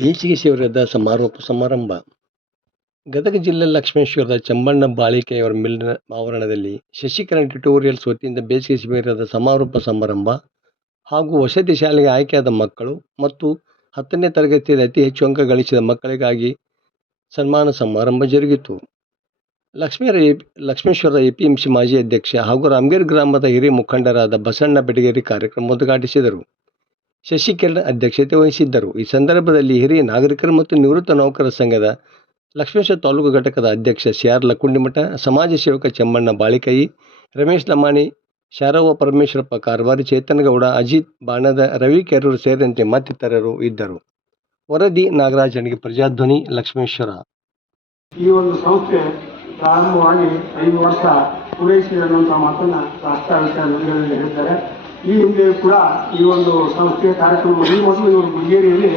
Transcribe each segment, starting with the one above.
ಬೇಸಿಗೆ ಶಿಬಿರದ ಸಮಾರೋಪ ಸಮಾರಂಭ ಗದಗ ಜಿಲ್ಲೆ ಲಕ್ಷ್ಮೇಶ್ವರದ ಚೆಮ್ಮಣ್ಣ ಬಾಳಿಕೆಯವರ ಮಿಲ್ನ ಆವರಣದಲ್ಲಿ ಶಶಿಕಲಾ ಟ್ಯುಟೋರಿಯಲ್ಸ್ ವತಿಯಿಂದ ಬೇಸಿಗೆ ಶಿಬಿರದ ಸಮಾರೋಪ ಸಮಾರಂಭ ಹಾಗೂ ವಸತಿ ಶಾಲೆಗೆ ಆಯ್ಕೆಯಾದ ಮಕ್ಕಳು ಮತ್ತು 10ನೇ ತರಗತಿಯಲ್ಲಿ ಅತಿ ಹೆಚ್ಚು ಅಂಕ ಗಳಿಸಿದ ಮಕ್ಕಳಿಗಾಗಿ ಸನ್ಮಾನ ಸಮಾರಂಭ ಜರುಗಿತು. ಲಕ್ಷ್ಮೇಶ್ವರದ ಎಪಿಎಂಸಿ ಮಾಜಿ ಅಧ್ಯಕ್ಷ ಹಾಗೂ ರಾಮಗಿರಿ ಗ್ರಾಮದ ಹಿರಿಯ ಮುಖಂಡರಾದ ಬಸಣ್ಣ ಬೆಟಗೇರಿ ಕಾರ್ಯಕ್ರಮ ಉದ್ಘಾಟಿಸಿದರು. ಶಶಿಕಿರಣ್ ಅಧ್ಯಕ್ಷತೆ ವಹಿಸಿದ್ದರು. ಈ ಸಂದರ್ಭದಲ್ಲಿ ಹಿರಿಯ ನಾಗರಿಕರು ಮತ್ತು ನಿವೃತ್ತ ನೌಕರರ ಸಂಘದ ಲಕ್ಷ್ಮೇಶ್ವರ ತಾಲೂಕು ಘಟಕದ ಅಧ್ಯಕ್ಷ ಸಿಆರ್ ಲಕ್ಕುಂಡಿಮಠ, ಸಮಾಜ ಸೇವಕ ಚೆಮ್ಮಣ್ಣ ಬಾಳಿಕೈ, ರಮೇಶ್ ಲಮಾಣಿ, ಶಾರವ್ವ ಪರಮೇಶ್ವರಪ್ಪ ಕಾರವಾರಿ, ಚೇತನಗೌಡ, ಅಜಿತ್ ಬಾಣದ, ರವಿ ಕೆರೂರು ಸೇರಿದಂತೆ ಮತ್ತಿತರರು ಇದ್ದರು. ವರದಿ ನಾಗರಾಜ್ ಅಣಗಿ, ಪ್ರಜಾಧ್ವನಿ, ಲಕ್ಷ್ಮೇಶ್ವರ. ಈ ಒಂದು ಸಂಸ್ಥೆ ಪ್ರಾರಂಭವಾಗಿ 5 ವರ್ಷ ಪೂರೈಸಿದೆ ಅನ್ನುವಂಥ ಮಾತನ್ನು ಪ್ರಾಸ್ತಾವಿಕರಲ್ಲಿ ಹೇಳ್ತಾರೆ. ಈ ಹಿಂದೆ ಕೂಡ ಈ ಒಂದು ಸಂಸ್ಥೆಯ ಕಾರ್ಯಕ್ರಮ ಈ ಮೊದಲು ಇವರು ಗುಂಗೇರಿಯಲ್ಲಿ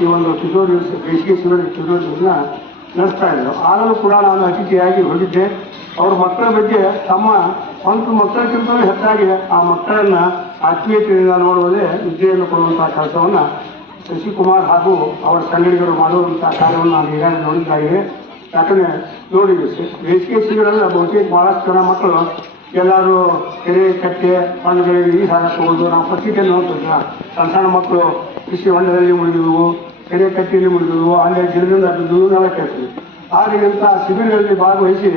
ಈ ಒಂದು ಟ್ಯುಟೋರಿಯಲ್ಸ್ ಬೇಸಿಗೆ ಶಿಬಿರ ಟ್ಯುಟೋರಿಯಲ್ಸ್ನ ನಡೆಸ್ತಾ ಇದ್ದರು. ಆಗಲೂ ಕೂಡ ನಾನು ಅತಿಥಿಯಾಗಿ ಹೋಗಿದ್ದೆ. ಅವ್ರ ಮಕ್ಕಳ ಬಗ್ಗೆ ತಮ್ಮ ಸ್ವಂತ ಮಕ್ಕಳಿಗಿಂತಲೂ ಹೆಚ್ಚಾಗಿ ಆ ಮಕ್ಕಳನ್ನು ಆತ್ಮೀಯತೆಯಿಂದ ನೋಡುವುದೇ ವಿದ್ಯೆಯನ್ನು ಕೊಡುವಂಥ ಕೆಲಸವನ್ನು ಶಶಿಕುಮಾರ್ ಹಾಗೂ ಅವರ ಸಂಘಟಕರು ಮಾಡುವಂಥ ಕಾರ್ಯವನ್ನು ನಾನು ಈಗಾಗಲೇ ನೋಡಿದ್ದಾಗಿದೆ. ಯಾಕಂದರೆ ನೋಡಿ, ಬೇಸಿಗೆ ಶಿಬಿರದಲ್ಲಿ ಬಹುತೇಕ ಭಾಳಷ್ಟು ಜನ ಮಕ್ಕಳು ಎಲ್ಲರೂ ಕೆರೆ ಕಟ್ಟೆ ಹೊಂಡಗಳಿಗೆ ನೀರು ಹಾಕಕ್ಕೆ ಹೋಗೋದು ನಾವು ಪತ್ರಿಕೆಯಲ್ಲಿ ನೋಡ್ತಿದ್ದ ಸಣ್ಣ ಮಕ್ಕಳು ಕೃಷಿ ಹೊಂಡದಲ್ಲಿ ಮುಳುಗಿದ್ವು, ಕೆರೆ ಕಟ್ಟೆಯಲ್ಲಿ ಮುಳುಗಿದ್ವು, ಅಲ್ಲೇ ಗಿಡದಿಂದ ದೂರನೆಲ್ಲ ಕೇಳ್ತೀವಿ. ಆದರೆ ಇಂಥ ಶಿಬಿರಗಳಲ್ಲಿ ಭಾಗವಹಿಸಿ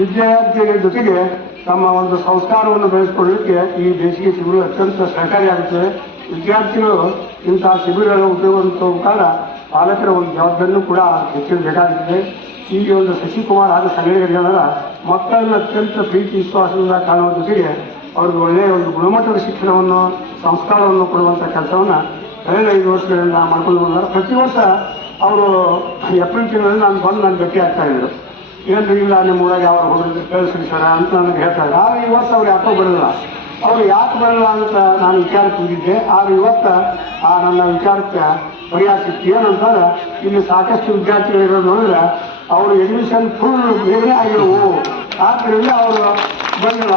ವಿದ್ಯಾರ್ಥಿಗಳ ಜೊತೆಗೆ ತಮ್ಮ ಒಂದು ಸಂಸ್ಕಾರವನ್ನು ಬೆಳೆಸ್ಕೊಳ್ಳಲಿಕ್ಕೆ ಈ ಬೇಸಿಗೆ ಶಿಬಿರ ಅತ್ಯಂತ ಸಹಕಾರಿಯಾಗುತ್ತದೆ. ವಿದ್ಯಾರ್ಥಿಗಳು ಇಂಥ ಶಿಬಿರಗಳ ಉಪಯೋಗ ಮುಖಾಂತರ ಪಾಲಕರ ಒಂದು ಜವಾಬ್ದಾರಿನೂ ಕೂಡ ಹೆಚ್ಚಿಸಬೇಕಾಗುತ್ತದೆ. ಈ ಒಂದು ಶಶಿಕುಮಾರ್ ಹಾಗೂ ಸಂಘಟನೆಗಳ ಮಕ್ಕಳನ್ನು ಅತ್ಯಂತ ಪ್ರೀತಿ ವಿಶ್ವಾಸದಿಂದ ಕಾಣುವ ಜೊತೆಗೆ ಅವ್ರಿಗೆ ಒಳ್ಳೆಯ ಒಂದು ಗುಣಮಟ್ಟದ ಶಿಕ್ಷಣವನ್ನು ಸಂಸ್ಕಾರವನ್ನು ಕೊಡುವಂಥ ಕೆಲಸವನ್ನು ಕಳೆದ 5 ವರ್ಷಗಳಿಂದ ಮಾಡ್ಕೊಂಡು ಬಂದಾರೆ. ಪ್ರತಿ ವರ್ಷ ಅವರು ಏಪ್ರಿಲ್ ತಿಂಗಳಲ್ಲಿ ನಾನು ಬಂದು ನಾನು ಭೇಟಿ ಆಗ್ತಾ ಇದ್ದರು. ಏನು ಇಲ್ಲ ನಿಮ್ಮ ಊರಾಗ ಯಾವ ಹುಡುಗರು ಕಳಿಸ್ರಿ ಸರ ಅಂತ ನನಗೆ ಹೇಳ್ತಾರೆ. ಆದರೆ ಈ ವರ್ಷ ಅವ್ರು ಯಾಕೋ ಬರಲ್ಲ. ಅವರು ಯಾಕೆ ಬರಲ್ಲ ಅಂತ ನಾನು ವಿಚಾರಕ್ಕೆ ಹೋಗಿದ್ದೆ. ಆದರೆ ಇವತ್ತು ಆ ನನ್ನ ವಿಚಾರಕ್ಕೆ ಪರಿಹಾರ ಸಿಕ್ತು. ಏನಂತಾರೆ, ಇಲ್ಲಿ ಸಾಕಷ್ಟು ವಿದ್ಯಾರ್ಥಿಗಳು ಇರೋದು ನೋಡಿದ್ರೆ ಅವರು ಎಡ್ಮಿಷನ್ ಫುಲ್ ಬೇರೆ ಆಗಿರುವು. ಆದ್ದರಿಂದ ಅವರು ಬಂದಿಲ್ಲ.